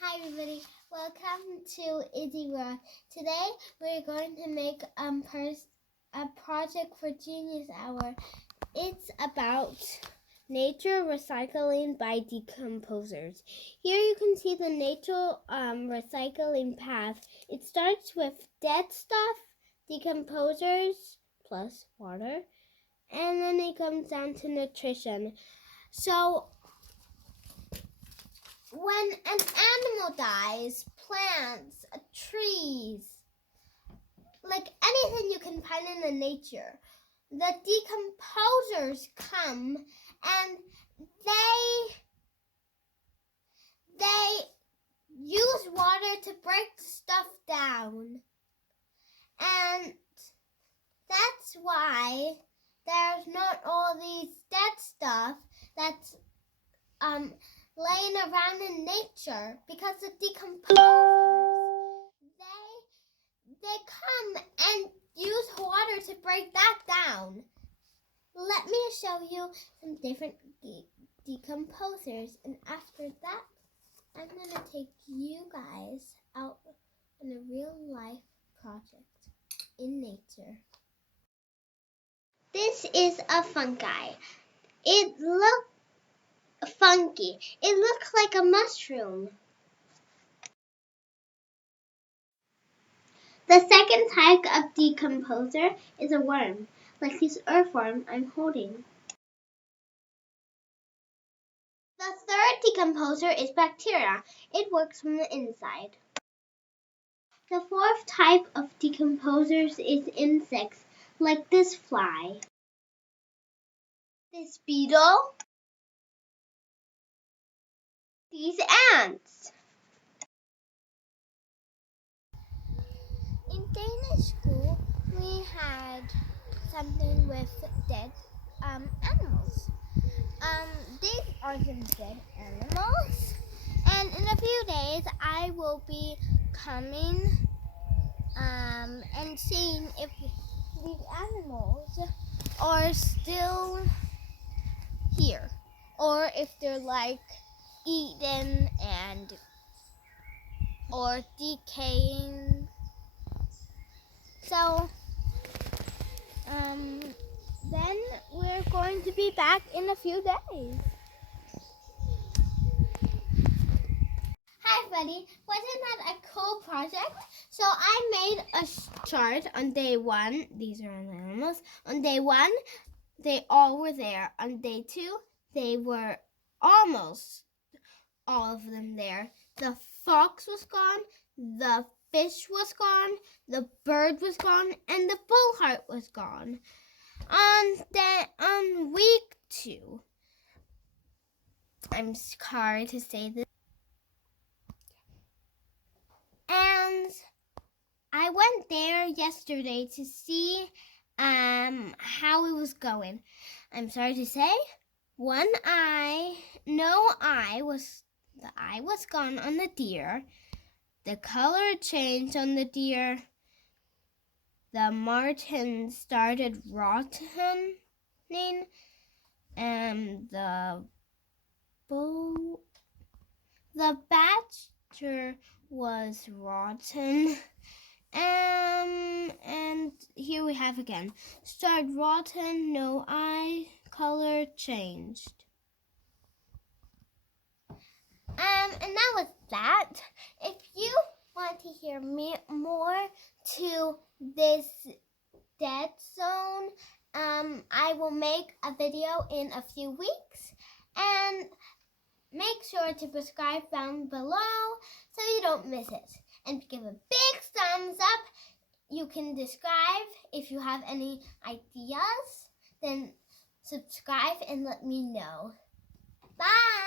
Hi everybody, welcome to Izzy World. Today we're going to make a project for Genius Hour. It's about nature recycling by decomposers. Here you can see the nature recycling path. It starts with dead stuff, decomposers plus water, and then it comes down to nutrition. So when an animal dies, plants, trees, like anything you can find in the nature, the decomposers come and they use water to break the stuff down. And that's why there's not all these dead stuff that's laying around in nature, because the decomposers, they come and use water to break that down. Let me show you some different decomposers, and after that I'm going to take you guys out on a real life project in nature. This is a fungi. It looks funky. It looks like a mushroom. The second type of decomposer is a worm, like this earthworm I'm holding. The third decomposer is bacteria. It works from the inside. The fourth type of decomposers is insects, like this fly, this beetle, these ants. In Danish school, we had something with dead animals. These are some dead animals, and in a few days I will be coming and seeing if these animals are still here, or if they're like eaten and or decaying. So then we're going to be back in a few days. Hi everybody, wasn't that a cool project? So I made a chart on day 1. These are the animals. On day 1, they all were there. On day 2, they were almost all of them there. The fox was gone, the fish was gone, the bird was gone, and the bullheart was gone. On week 2, I'm sorry to say this, and I went there yesterday to see how it was going. I'm sorry to say, the eye was gone on the deer. The color changed on the deer. The marten started rotting, and the badger was rotten. And here we have again. Start rotten, no eye, color changed. And that was that. If you want to hear more to this dead zone, I will make a video in a few weeks, and make sure to subscribe down below so you don't miss it. And give a big thumbs up. You can describe if you have any ideas, then subscribe and let me know. Bye!